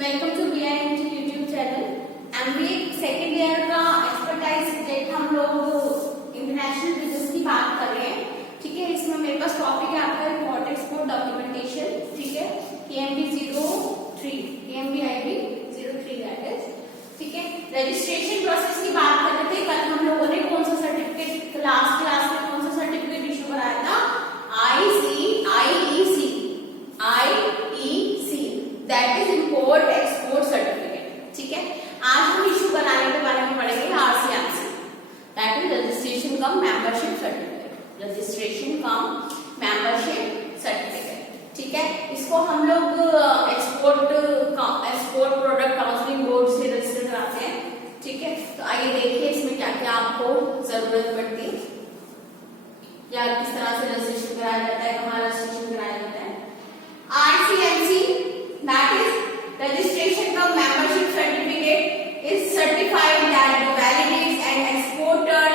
Welcome to BIMG YouTube channel. MBA second year का expertise subject हम लोग international business की बात कर रहे हैं। ठीक है, इसमें मेरे पास टॉपिक है आपका इम्पोर्ट एक्सपोर्ट डॉक्यूमेंटेशन। ठीक है, KMB 03 KMB-IB 03 दैट इज। ठीक है, रजिस्ट्रेशन प्रोसेस की बात कर रहे थे। कल हम लोगों ने कौन सा सर्टिफिकेट लास्ट क्लास में कौन सा सर्टिफिकेट इशू कराया था? IEC that is import export certificate. ठीक है, आज हम इशू कराने के बारे में पढ़ेंगे RCMC that is registration come membership certificate. Registration come membership certificate. ठीक है, इसको हम लोग एक्सपोर्ट प्रोडक्ट काउंसिलिंग बोर्ड से रजिस्टर कराते हैं। ठीक है, तो आइए देखिए इसमें क्या क्या आपको जरूरत पड़ती है या किस तरह से रजिस्ट्रेशन कराया जाता है, कहाँ रजिस्ट्रेशन कराया जाता है। RCMC that is registration cum membership certificate is certified that validates an exporter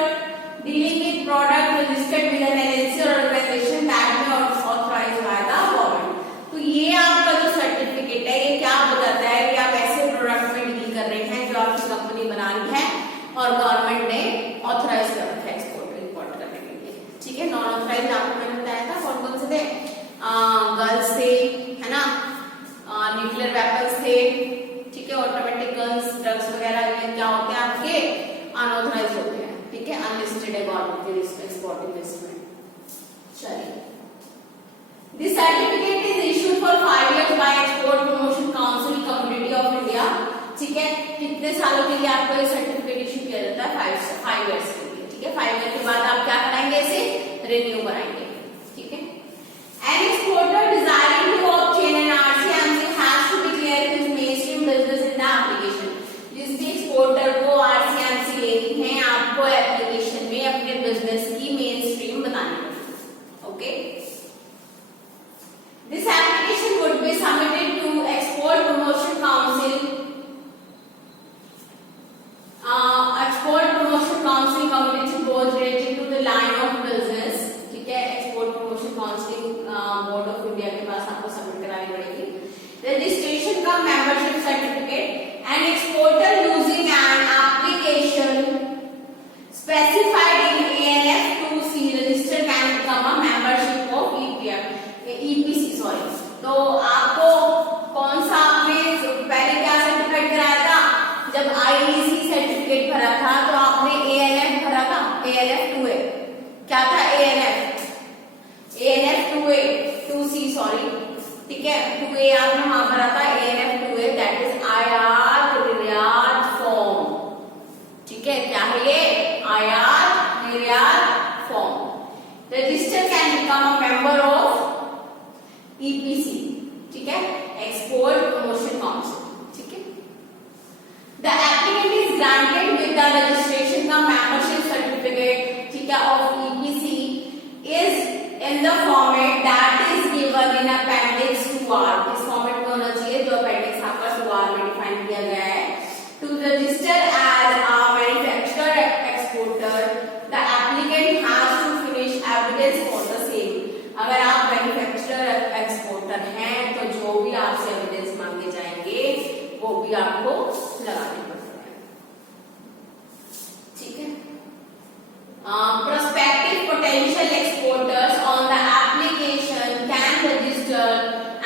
dealing with product registered with an LLC or organization that may authorized by the government। तो ये आपका जो सर्टिफिकेट है ये क्या बताता है कि आप ऐसे प्रोडक्ट में डील कर रहे हैं जो आपकी कंपनी बना रही है और गवर्नमेंट ने ऑथराइज कर रखा है एक्सपोर्ट इंपोर्ट करने के लिए। ठीक है, नॉन ऑथराइज आपको मैंने बताया था कौन कौन से थे, गर्ल्स थे, है ना, न्यूक्लियर वेपन्स थे। ठीक है, ऑटोमेटिक गन्स, ड्रग्स वगैरह ये क्या होते हैं आपके अनऑथराइज होते हैं। ठीक है, अनलिस्टेड है गवर्नमेंट के एक्सपोर्टिंग लिस्ट में। चलिए, this certificate is issued for 5 years by export promotion council community of India. ठीक है, कितने सालों के लिए आपको ये सर्टिफिकेट इशू किया जाता है? 5 years के लिए। ठीक है, 5 years के बाद आप क्या कराएंगे? इसे रिन्यू कराएंगे। ठीक है, an exporter desiring to obtain an RCMC has to declare his mainstream business in the application। जिस भी एक्सपोर्टर को RCMC लेनी है आपको एप्लीकेशन में अपने बिजनेस की मेन स्ट्रीम बतानी पड़ेगी। Okay, this application would be submitted to export promotion council community board related to the line of business. ठीक है, export promotion council board of India के पास आपको सबमिट करानी पड़ेगी। रजिस्ट्रेशन का membership certificate and exporter using an application specified in ANF 2C register can become a membership of EPC। Sorry, तो आपको कौन सा आपने पहले क्या सर्टिफिकेट कराया था? जब IEC सर्टिफिकेट भरा था तो आपने ANF भरा था, ANF 2A। क्या था ANF 2C सॉरी। ठीक है, 2A आपने वहां भरा था, ANF 2A दैट इज आयात निर्यात फॉर्म। ठीक है, क्या है ये? आयात निर्यात form. Register can become a member of EPC। ठीक है, एक्सपोर्ट प्रमोशन काउंसिल। ठीक है, the applicant is granted with the registration का मेंबरशिप सर्टिफिकेट। ठीक है, of EPC is in the format that is given in appendix 2R। इस format में होना चाहिए जो अपेंडिक्स आपका 2R में डिफाइन किया गया है। To register as a manufacturer exporter, the applicant has to finish evidence for the same। अगर आप मैन्युफैक्चरर एक्सपोर्टर हैं तो जो भी आपसे एविडेंस मांगे जाएंगे वो भी आपको लगाने पड़ते हैं। ठीक है, prospective potential exporters on the application can register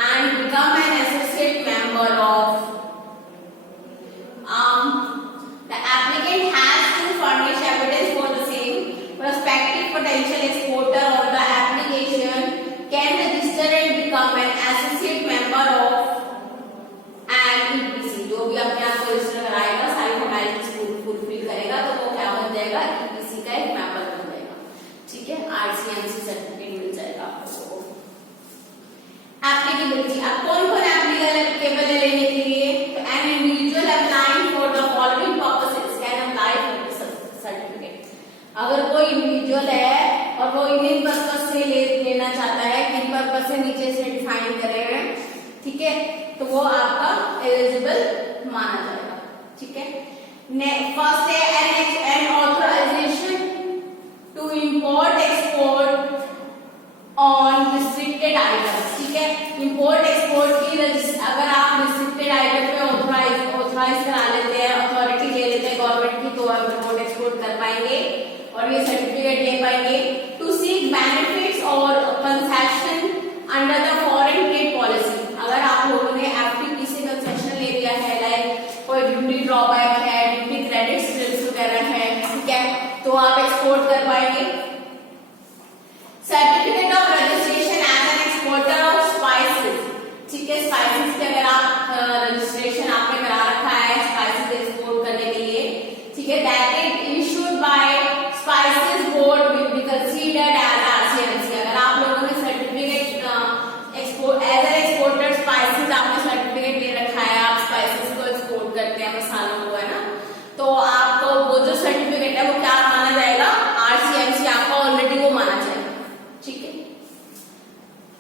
and become an associate member of the applicant has to furnish evidence for the same। Prospective potential exporter on the application can register and become an associate member of an EPC। जो भी अपने आप को register कराएगा, सारी formalities fulfil करेगा तो वो क्या बन जाएगा? EPC का एक मेंबर बन जाएगा। ठीक है, RCMC सर्टिफिकेट मिल जाएगा आपको। एप्लीकेबिलिटी, अब कौन कौन एप्लीकेबल है लेने के लिए? तो an individual applying for the following purposes can apply for the certificate. अगर कोई इंडिविजुअल है और वो इन पर्पस से लेना चाहता है, किन पर्पस से नीचे से डिफाइन करे हैं, ठीक है, तो वो आपका एलिजिबल माना जाएगा। ठीक है, फर्स्ट है an authorisation to import export on restricted items. ठीक है, इंपोर्ट एक्सपोर्ट की अगर आप रिस्ट्रिक्टेड आइटम पे और ये सर्टिफिकेट ले पाएंगे टू सीक बेनिफिट्स और concession under the foreign trade policy. अगर आप लोगों ने एफटीपी से कंसेशन ले लिया है, लाइक कोई ड्यूटी ड्रॉबैक है, ड्यूटी क्रेडिट स्किल्स वगैरह है, ठीक है, तो आप एक्सपोर्ट कर पाएंगे। Certificate of registration as an exporter of spices, ठीक है, स्पाइसेस के अगर आप रजिस्ट्रेशन आपने करा रखा है स्पाइसेस एक्सपोर्ट करने के लिए, ठीक है, that is issued by spices board will be considered as RCMC. अगर आप लोगों ने certificate export as an exporter spices आपने सर्टिफिकेट ले रखा है, आप स्पाइसेस को एक्सपोर्ट करते हैं मसालों को, है ना, तो आपको वो जो सर्टिफिकेट है वो क्या माना जाएगा, आरसीएमसी आपका ऑलरेडी वो माना जाएगा, ठीक है।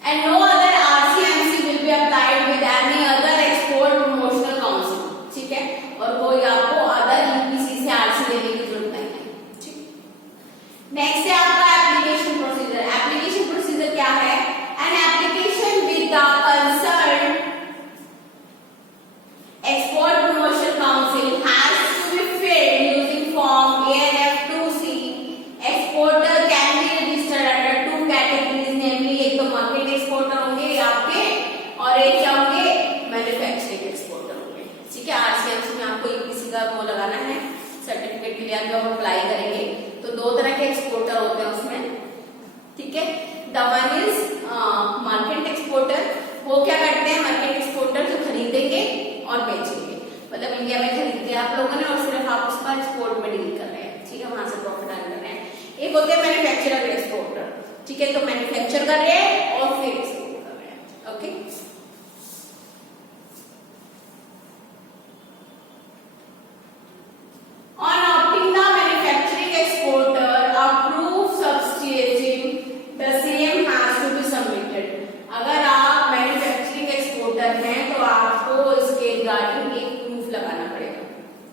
And no other RCMC will be applied with any other export promotional council, ठीक है, और कोई आपको अदर यूपीसी से आरसी लेने की जरूरत नहीं है, ठीक। नेक्स्ट है आपका एप्लीकेशन प्रोसीजर। एप्लीकेशन प्रोसीजर क्या है? An application with the concern export promotion council has to be filled using form ANF2C। Exporter can be registered under two categories, namely एक तो मार्केट एक्सपोर्टर होंगे आपके और एक क्या होंगे, मैन्युफैक्चरिंग एक्सपोर्टर होंगे, ठीक है। आरसीएमसी में आपको यूपीसी का वो लगाना है सर्टिफिकेट के लिए, आप अप्लाई करेंगे तो दो तरह के एक्सपोर्टर होते हैं उसमें, ठीक है। The one is market exporter, वो क्या करते हैं, मार्केट एक्सपोर्टर जो खरीदेंगे और बेचेंगे, मतलब इंडिया में खरीदते हैं आप लोगों ने और सिर्फ आप उसका एक्सपोर्ट में डील कर रहे हैं, ठीक है, वहां से प्रॉफिट अर्न कर रहे हैं। एक होते हैं मैन्युफैक्चरर एक्सपोर्टर, ठीक है, तो मैन्युफैक्चर कर रहे हैं और फिर एक्सपोर्ट कर रहे हैं, okay. On opting the manufacturing exporter, a proof substantiating the same has to be submitted. अगर आप मैन्युफैक्चरिंग एक्सपोर्टर हैं तो आपको इसके रिगार्डिंग एक प्रूफ लगाना पड़ेगा,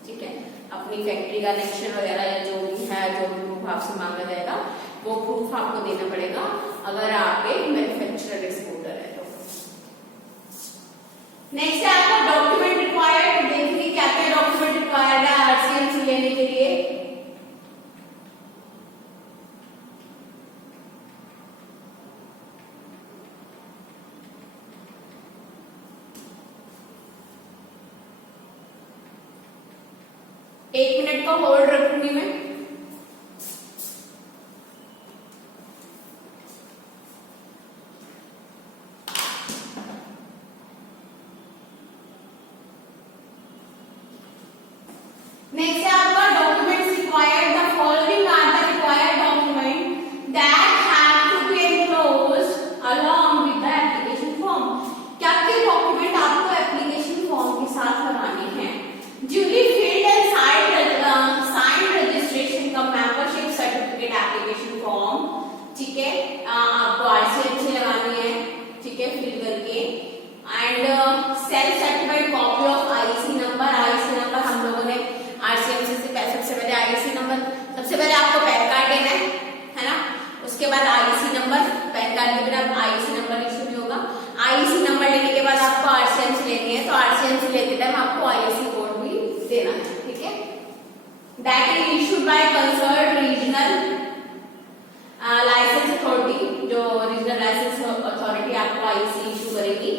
ठीक है, अपनी फैक्ट्री का कनेक्शन वगैरह या जो भी है, जो भी प्रूफ आपसे मांगा जाएगा वो प्रूफ आपको देना पड़ेगा अगर आप एक मैन्युफैक्चरर एक्सपोर्टर है तो। नेक्स्ट है आपका डॉक्यूमेंट रिक्वायर्ड। देखिए क्या क्या डॉक्यूमेंट रिक्वायर्ड है आरसीएमसी लेने के लिए। एक मिनट का होल्ड रखूंगी मैं। नेक्स्ट है आपका documents required. The following are the required document that have to be enclosed along with the application form. क्या क्या डॉक्यूमेंट आपको एप्लीकेशन फॉर्म के साथ लगाने हैं? Duly filled and signed registration का मेंबरशिप सर्टिफिकेट एप्लीकेशन फॉर्म, ठीक है, आपको आरसीएमसी लगानी है, ठीक है, फिल करके। And self certified copy of IC number. IC number हम लोगों ने आरसीएमसी से सबसे पहले आईसी नंबर, सबसे पहले आपको पैन कार्ड लेना है ना, उसके बाद आईसी नंबर। पैन कार्ड के बिना आईसी नंबर इशू नहीं होगा। आईसी नंबर लेने के बाद आपको आरसीएमसी लेनी है, तो आरसीएमसी लेते टाइम आपको आईसी कोड भी देना है, ठीक है। That is issued by concerned regional licence authority, जो रीजनल लाइसेंस अथॉरिटी आपको आईसी इशू करेगी।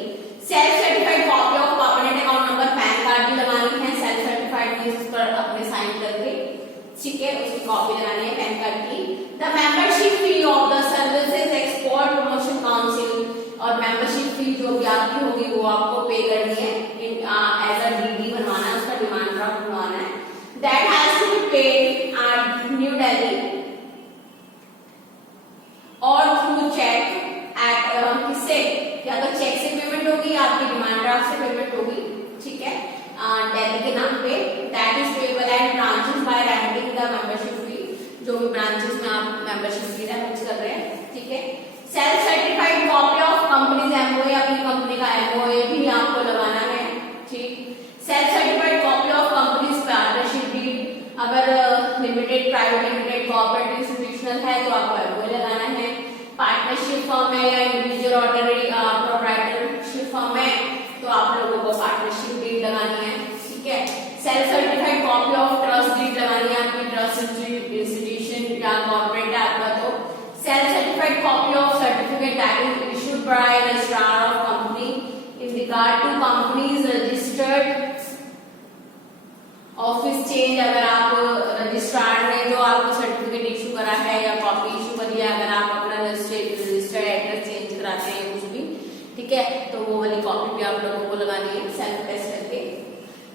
Self certified copy of permanent account number, pan card भी लगानी है। सेल्फ सर्टिफाइड मींस उस पर अपने साइन करके, ठीक है, उसकी कॉपी लगानी है पैन कार्ड की। The membership fee of the services export promotion council, और मेंबरशिप फी जो भी आपकी होगी वो आपको पे करनी है, एज अ डीडी बनवाना है, उसका डिमांड ड्राफ्ट बनवाना है। That has to be paid at new Delhi और थ्रू चेक एट किससे, या तो चेक से पेमेंट होगी या आपकी डिमांड ड्राफ्ट से पेमेंट होगी, ठीक है, दिल्ली के नाम पे। That is payable at branches by renting the membership fee, जो भी ब्रांचेस में आप मेंबरशिप फी रेंट कर रहे हैं, ठीक है। Self certified copy of companies MOA, अपनी कंपनी का एमओए भी आपको लगाना है, ठीक। Self certified copy of companies partnership deed, अगर limited, private limited, corporate, institutional है तो आपको एमओए लगाना है। पार्टनरशिप फर्म है या इंडिविजुअल ऑर्डिनरी प्रोप्राइटरशिप फर्म है तो आप लोगों को पार्टनरशिप डीड लगानी है, ठीक है। Self certified copy of trust deed लगानी है आपकी, ट्रस्ट इंस्टीट्यूशन या कॉर्पोरेट है आपका, तो self certified copy of certificate that is issued by registrar of company in regard to companies registered office change. अगर आप रजिस्ट्रार ने जो आपको सर्टिफिकेट इशू करा है या कॉपी इशू करी है, अगर आप अपना रजिस्टर्ड एड्रेस चेंज कराते हैं कुछ भी, ठीक है, तो वो वाली कॉपी भी आप लोगों को लगानी है सेल्फ टेस्ट करके।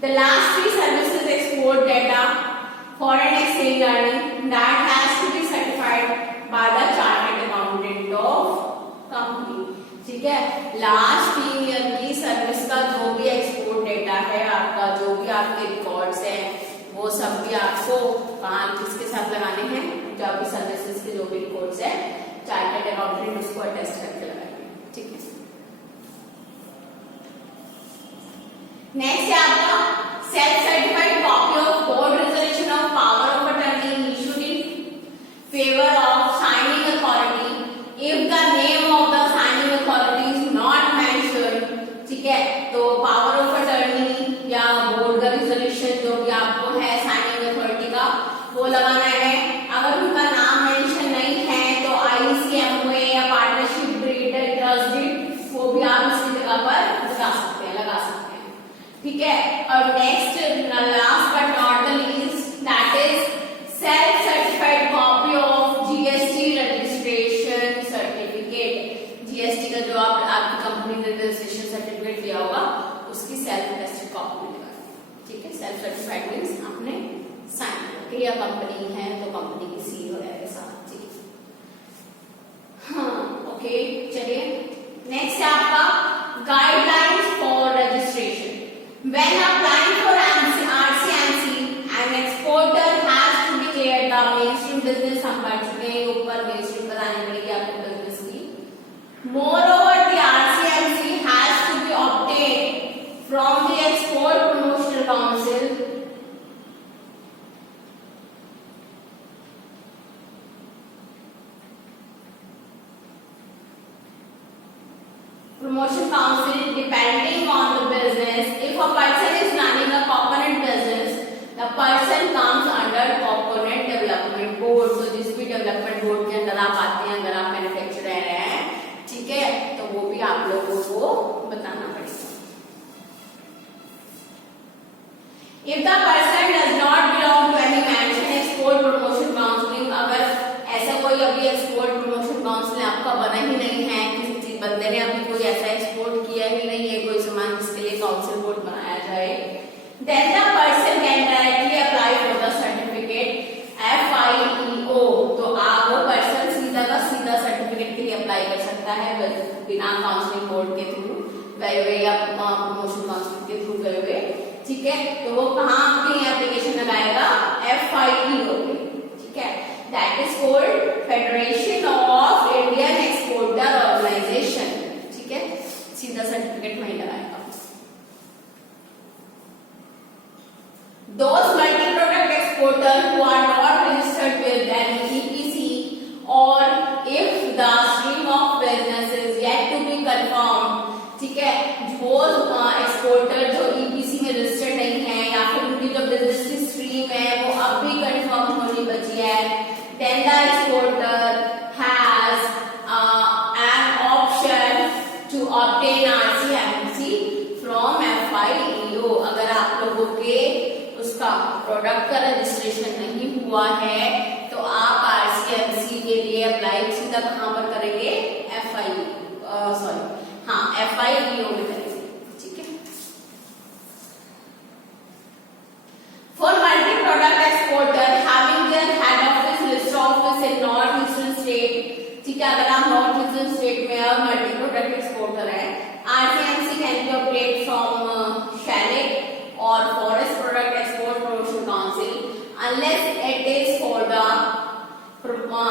The last 3 services export data foreign exchange earning that has to be certified by the chartered accountant of company, ठीक है। लास्ट 3 ईयर की सर्विस का जो भी एक्सपोर्ट डेटा है आपका, जो भी आपके रिकॉर्ड्स हैं, वो सब भी आपको कहाँ किसके साथ लगाने हैं, जो आपकी सर्विसेज के जो भी रिकॉर्ड्स है चार्टर्ड अकाउंटेंट उसको अटेस्ट करके लगाएंगे, ठीक है। नेक्स्ट है आपका self certified copy of board resolution of power of attorney issued in favour of signing authority if the name of the signing authority is not mentioned, ठीक है। तो पावर ऑफ अटॉर्नी या बोर्ड का resolution जो भी आपको है signing authority का, वो लगाना है। अगर उनका नाम मेंशन नहीं है तो आईसीएमओए या पार्टनरशिप डीड, ट्रस्ट डीड, वो भी आप इसी जगह पर लगा सकते हैं, ठीक है। और next last but not the least that is self certified copy of GST registration certificate. GST का जो आपकी कंपनी ने रजिस्ट्रेशन सर्टिफिकेट दिया होगा उसकी सेल्फ टेस्टेड कॉपी लगानी, ठीक है। सेल्फ सर्टिफाइड मींस आपने साइन करके, या कंपनी है तो कंपनी की सील वगैरह के साथ, ठीक है। हाँ ओके, चलिए नेक्स्ट है आपका guidelines for registration. When applying for RCMC, an exporter has to declare the mainstream business, हम पढ़ चुके हैं ऊपर, mainstream बताने पड़ेगी आपको business की। Moreover, the RCMC has to be obtained from the Export Promotional Council depending on the business. If a person is running a coconut business, the person comes under coconut development board. So जिस भी development board के अंदर आप आते हैं, अगर आप manufacturer हैं, ठीक है, तो वो भी आप लोगों को बताना पड़ेगा। If the person does not belong to any mentioned export promotion council, अगर ऐसा कोई अभी export promotion council आपका बना ही नहीं है, बंदे ने अभी कोई ऐसा एक्सपोर्ट किया ही नहीं है कोई सामान जिसके लिए काउंसिल बोर्ड बनाया जाए, then the person can directly apply for the certificate FIEO। तो वो पर्सन सीधा का सीधा सर्टिफिकेट के लिए अप्लाई कर सकता है बिना काउंसिलिंग बोर्ड के थ्रू गए हुए या प्रमोशन काउंसिल के थ्रू गए हुए, ठीक है। तो वो कहाँ अपनी एप्लीकेशन लगाएगा, FIEO पे, ठीक है। That is called Federation of Indian Exporter Organization, ठीक है, सीधा सर्टिफिकेट वहीं लगाएगा। Those multi-product exporters who are not registered with an EPC or if the stream of business is yet to be confirmed, ठीक है, वो एक्सपोर्टर जो EPC में रजिस्टर्ड नहीं है या फिर उनकी जो बिजनेस की स्ट्रीम है वो अब भी कंफर्म होनी बची है, then the exporter has an option to obtain RCMC from FIEO। अगर आप लोगों के उसका प्रोडक्ट का रजिस्ट्रेशन नहीं हुआ है तो आप RCMC के लिए अप्लाई सीधा कहाँ पर करेंगे, FIEO में करेंगे, ठीक है। For multi-product exporter having their head office list office in North Eastern state, ठीक है, अगर आप नॉर्थ ईस्टर्न स्टेट में और मल्टी प्रोडक्ट एक्सपोर्टर है, RCMC can be obtained from shellac और forest product export promotion council unless it is for the product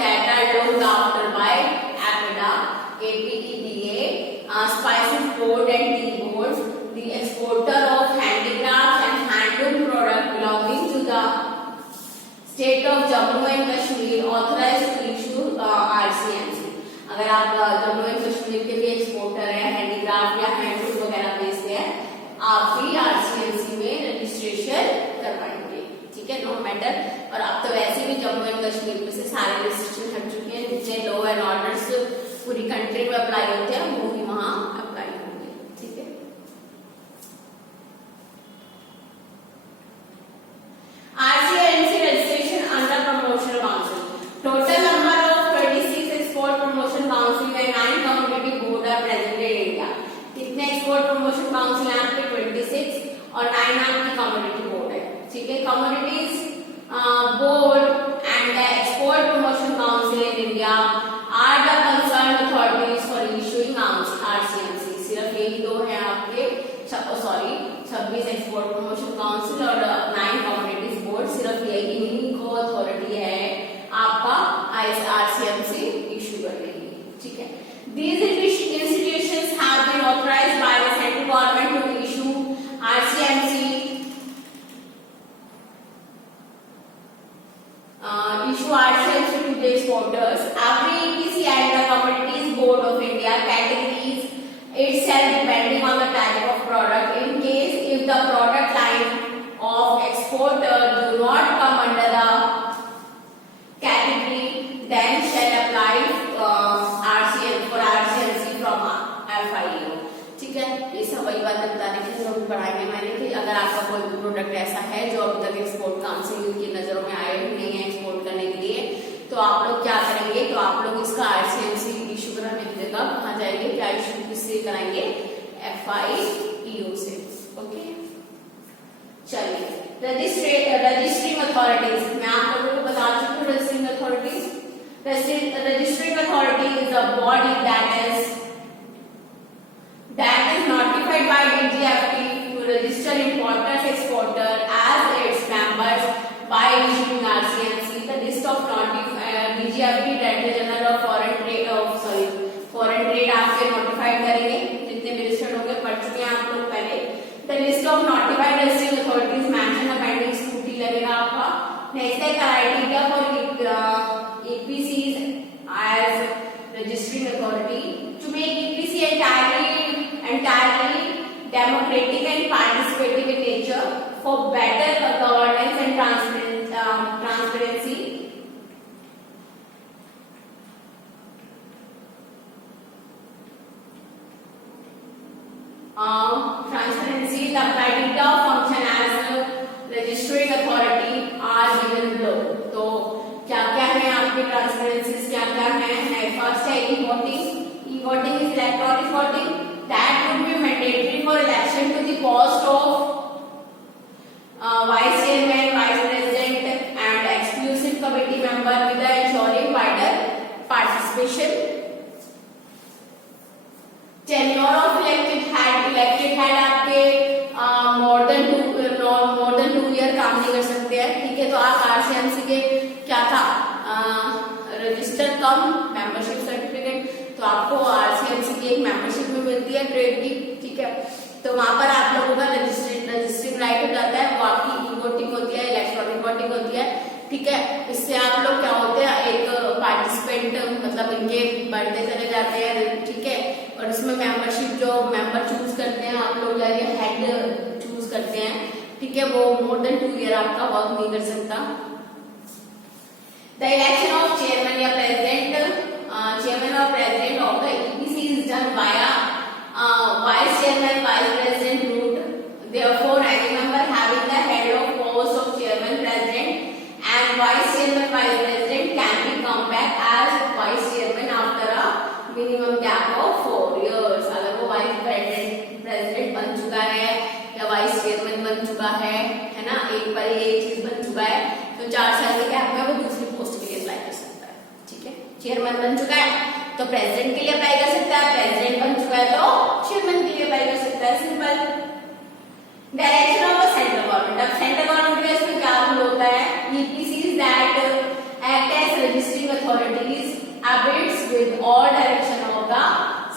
that are looked after by APEDA, Spices Board and Tea Board, the exporter of handicrafts and handloom product belonging to the state of Jammu and Kashmir authorized to issue RCMC। अगर आप Jammu and Kashmir के भी exporter हैं, handicraft या handloom वगैरह बेचते हैं, आप भी आरसीएमसी में रजिस्ट्रेशन करवाएंगे, ठीक है, नो मैटर। और अब तो वैसे भी जम्मू एंड कश्मीर में से सारे रिस्ट्रिक्शन हट चुके हैं, जितने लॉ एंड ऑर्डर्स पूरी कंट्री में अप्लाई होते हैं वो भी वहां अप्लाई होंगे, ठीक है। RCMC registration under promotion council, total number of 26 export promotion council and 9 community board are present in India. कितने एक्सपोर्ट प्रमोशन काउंसिल हैं आपके? 26 और 9 आपकी कम्युनिटी बोर्ड है, ठीक है। Communities board and the export promotion council in India are the concern authorities for issuing RCMC. सिर्फ यही दो है आपके, सॉरी 26 एक्सपोर्ट प्रमोशन काउंसिल और 9 कम्युनिटीज बोर्ड, सिर्फ यही इन्हीं को अथॉरिटी है आपका आरसीएमसी इशू करने की, ठीक है। These institutions have been authorized by the central government to issue RCMC to the exporters. Every EPC and the Commodities Board of India categories itself depending on the type of product. In case if the product line of exporter do not come under the category, then shall apply RCMC from FIO, ठीक है। ये सब वही बात बताने के लिए हम पढ़ाएंगे मैंने कि अगर आपका कोई भी प्रोडक्ट ऐसा है जो अभी तक एक्सपोर्ट काउंसिल की नजरों में आए नहीं है एक्सपोर्ट करने के लिए, तो आप लोग क्या करेंगे, तो आप लोग इसका आरसीएमसी इशू कराने के लिए कहाँ जाएंगे, क्या इशू किससे कराएंगे? FIO से, ओके। चलिए रजिस्ट्रिंग अथॉरिटीज, मैं आप लोगों को बता चुकी हूँ registering authorities. Registering authority is a body that is notified by DGFT to register importers exporter as its members by issuing RCMC. The list of DGFT Director General of Foreign Trade आपके notified करेंगे, जितने भी registered होंगे, पढ़ चुके हैं आप लोग पहले। The list of notified registering authorities mentioned appendix 2T लगेगा आपका। नेक्स्ट है criteria for EPCs as registering authority to make EPC entirely democratic and participative in nature for better governance and transparency. The criteria of function as registering authority are given below. तो क्या क्या है आपके ट्रांसपेरेंसीज, क्या क्या है? First है e voting is electronic voting that would be mandatory for election to the post of vice chairman, vice president and exclusive committee member with ensuring wider participation. Tenure of elected head आपके more than 2 year काम नहीं कर सकते हैं, ठीक है। तो आप आरसीएमसी के क्या था, रजिस्टर कम मेंबरशिप सर्टिफिकेट, तो आपको आरसीएमसी की एक मेंबरशिप में मिलती है ट्रेड की, ठीक है। तो वहां पर आप लोगों का रजिस्ट्रिंग राइट हो जाता है, वो आपकी ई वोटिंग होती है, इलेक्ट्रॉनिक वोटिंग होती है, ठीक है। इससे आप लोग क्या होते हैं, एक पार्टिसिपेंट मतलब इनके बढ़ते चले जाते हैं, ठीक है। और इसमें मेंबरशिप जो मेंबर चूज करते हैं आप लोग, या हेड चूज करते हैं, ठीक है, वो मोर देन 2 ईयर आपका वर्क नहीं कर सकता। The election of chairman or president of the EPC is done via vice chairman, vice president route. Therefore, any member having the head of post of chairman, president and vice chairman, vice president can be come back as vice chairman after a minimum gap of 4 years. अगर वो vice president बन चुका है या vice chairman बन चुका है ना, एक पर एक चीज बन चुका है, तो 4 साल के गैप में वो दूसरी पोस्ट के लिए अप्लाई कर सकता है, ठीक है। चेयरमैन बन चुका है तो प्रेसिडेंट के लिए अप्लाई कर सकता है, प्रेसिडेंट बन चुका है तो चेयरमैन के लिए अप्लाई कर सकता है, simple. Direction of the central government, अब सेंट्रल गवर्नमेंट का इसमें क्या रोल होता है? EPCs that act as registering authorities abides with all direction of the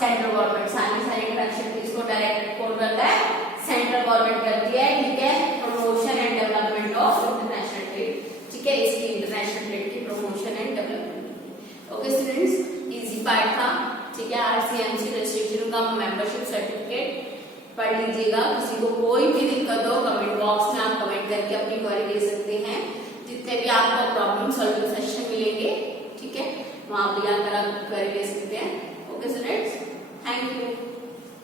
central government. सारी डायरेक्शन इसको डायरेक्ट कौन करता है? सेंट्रल गवर्नमेंट करती है, ठीक है। Promotion and development of international trade, ठीक है, इसकी इंटरनेशनल ट्रेड की promotion and development. Okay students, easy part था, ठीक है। आरसीएमसी रजिस्ट्रेशन का मेंबरशिप सर्टिफिकेट पढ़ लीजिएगा। किसी को कोई भी दिक्कत हो कमेंट बॉक्स में आप कमेंट करके अपनी क्वेरी दे सकते हैं। जितने भी आपको प्रॉब्लम सॉल्विंग सेशन मिलेंगे, ठीक है, वहां भी आकर आप क्वेरी दे सकते हैं। Okay students, thank you.